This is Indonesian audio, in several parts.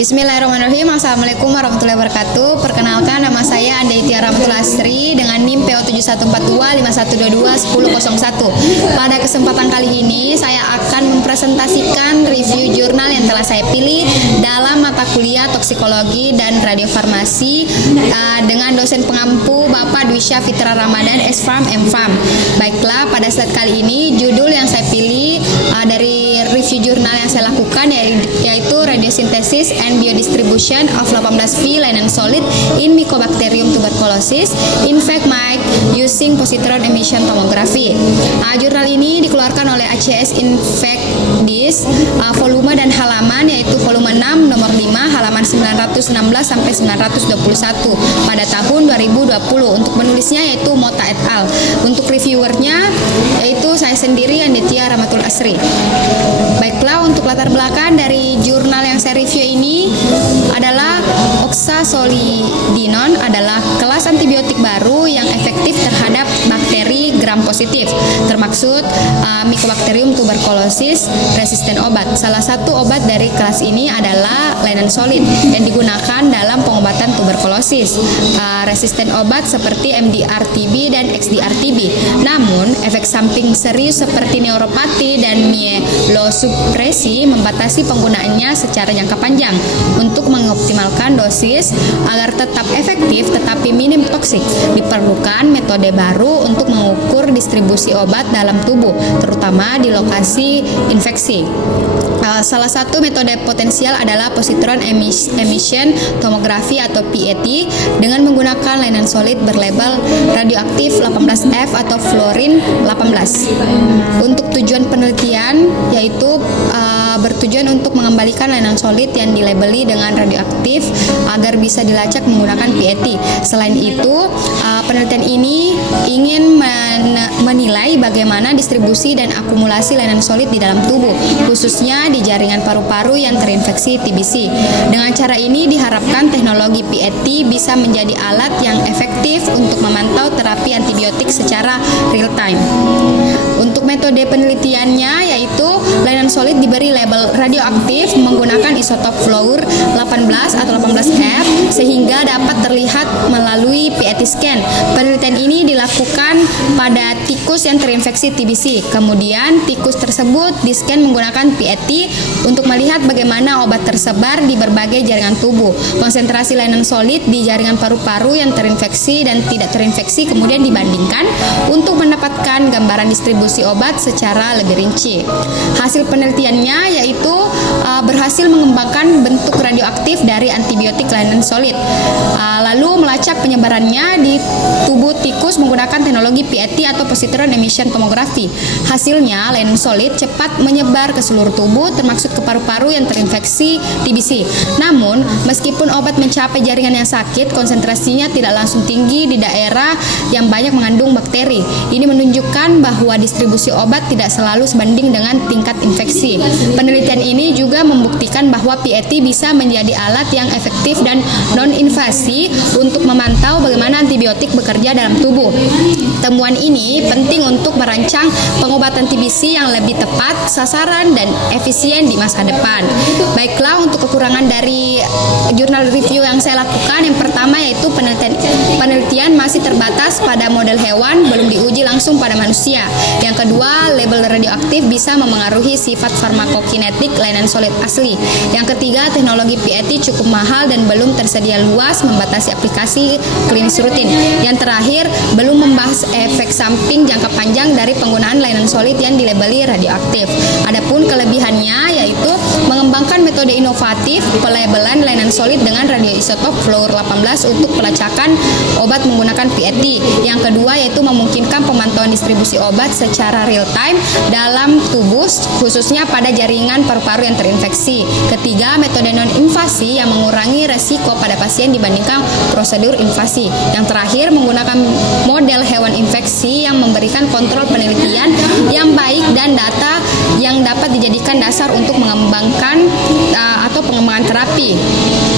Bismillahirrahmanirrahim. Assalamualaikum warahmatullahi wabarakatuh. Perkenalkan, nama saya Andaitia Rahmatul Asri dengan NIM PO71425101. Pada kesempatan kali ini saya akan mempresentasikan review jurnal yang telah saya pilih dalam mata kuliah toksikologi dan radiofarmasi dengan dosen pengampu Bapak Dwisya Fitra Ramadan S.Pharm M.Pharm. Baiklah, pada slide kali ini judul yang saya pilih dari review jurnal yang saya lakukan yaitu Radiosinthesis and Biodistribution of 18V Linen Solid in Mycobacterium tuberculosis Infect Mic using Positron Emission Tomography. Jurnal ini dikeluarkan oleh ACS Infect Dis, volume dan halaman yaitu volume 6 nomor 5 halaman 916 sampai 921 pada tahun 2020. Untuk penulisnya yaitu Mota et al. Untuk reviewernya yaitu saya sendiri Andaitia Rahmatul Asri. Baiklah, untuk latar belakang dari jurnal yang saya review ini adalah oxazolidinone adalah kelas antibiotik baru yang efektif terhadap bakteri gram positif, termaksud Mycobacterium tuberculosis resisten obat. Salah satu obat dari kelas ini adalah linen solid yang digunakan dalam pengobatan tuberkulosis resisten obat seperti MDR-TB dan XDR-TB. Namun, efek samping serius seperti neuropati dan mielosupresi membatasi penggunaannya secara jangka panjang. Untuk mengoptimalkan dosis agar tetap efektif tetapi minim toksik, diperlukan metode baru untuk mengukur distribusi obat dalam tubuh, terutama di lokasi infeksi. Salah satu metode potensial adalah positron emission tomography atau PET dengan menggunakan linen solid berlabel radioaktif 18F atau fluorin 18. Untuk tujuan penelitian yaitu bertujuan untuk mengembalikan linen solid yang dilabeli dengan radioaktif agar bisa dilacak menggunakan PET. Selain itu, penelitian ini ingin menilai bagaimana distribusi dan akumulasi linen solid di dalam tubuh, khususnya di jaringan paru-paru yang terinfeksi TBC. Dengan cara ini diharapkan teknologi PET bisa menjadi alat yang efektif untuk memantau terapi antibiotik secara real time. Untuk metode penelitiannya yaitu linen solid diberi label radioaktif menggunakan isotop fluor 18 atau 18F sehingga dapat terlihat melalui PET scan. Penelitian ini dilakukan pada tikus yang terinfeksi TBC. Kemudian tikus tersebut di-scan menggunakan PET untuk melihat bagaimana obat tersebar di berbagai jaringan tubuh. Konsentrasi linen solid di jaringan paru-paru yang terinfeksi dan tidak terinfeksi kemudian dibandingkan untuk mendapatkan gambaran distribusi obat secara lebih rinci. Hasil penelitiannya yaitu berhasil mengembangkan bentuk radioaktif dari antibiotik linen solid, lalu melacak penyebarannya di tubuh tikus menggunakan teknologi PET atau positron emission tomography. Hasilnya, linen solid cepat menyebar ke seluruh tubuh termasuk ke paru-paru yang terinfeksi TBC. Namun, meskipun obat mencapai jaringan yang sakit, konsentrasinya tidak langsung tinggi di daerah yang banyak mengandung bakteri. Ini menunjukkan bahwa distribusi obat tidak selalu sebanding dengan tingkat infeksi. Penelitian ini juga membuktikan bahwa PET bisa menjadi alat yang efektif dan non-invasi untuk memantau bagaimana antibiotik bekerja dalam tubuh. Temuan ini penting untuk merancang pengobatan TBC yang lebih tepat sasaran dan efisien di masa depan. Baiklah, untuk kekurangan dari jurnal review yang saya lakukan, yang pertama yaitu penelitian masih terbatas pada model hewan, belum diuji langsung pada manusia. Yang kedua, label radioaktif bisa memengaruhi sifat farmakokinetik linen solid asli. Yang ketiga, teknologi PET cukup mahal dan belum tersedia luas, membatasi aplikasi klinis rutin. Yang terakhir, belum membahas efek samping jangka panjang dari penggunaan linen solid yang dilabeli radioaktif. Adapun kelebihannya yaitu mengembangkan metode inovatif pelabelan linen solid dengan radioisotop fluor 18 untuk pelacakan obat menggunakan PET. Yang kedua yaitu memungkinkan pemantauan distribusi obat secara real time dalam tubuh khususnya pada jaringan paru-paru yang terinfeksi. Ketiga, metode non-invasi yang mengurangi resiko pada pasien dibandingkan prosedur invasi. Yang terakhir, menggunakan model hewan infeksi yang memberikan kontrol penelitian yang baik dan data yang dapat dijadikan dasar untuk mengembangkan atau pengembangan terapi.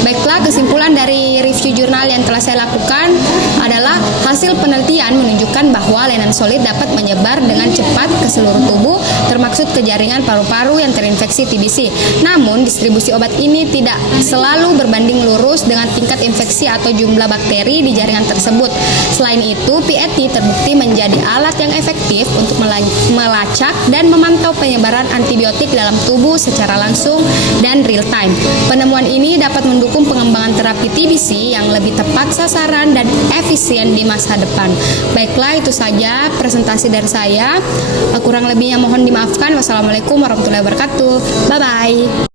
Baiklah, kesimpulan dari review jurnal yang telah saya lakukan adalah Hasil penelitian menunjukkan bahwa lainan solid dapat menyebar dengan cepat ke seluruh tubuh, termasuk ke jaringan paru-paru yang terinfeksi TBC. Namun, distribusi obat ini tidak selalu berbanding lurus dengan tingkat infeksi atau jumlah bakteri di jaringan tersebut. Selain itu, PET terbukti menjadi alat yang efektif untuk melacak dan memantau penyebaran antibiotik dalam tubuh secara langsung dan real time. Penemuan ini dapat mendukung pengembangan terapi TBC yang lebih tepat sasaran dan efisien di masa depan. Baiklah, itu saja presentasi dari saya. Kurang lebihnya mohon dimaafkan. Wassalamualaikum warahmatullahi wabarakatuh. Bye-bye.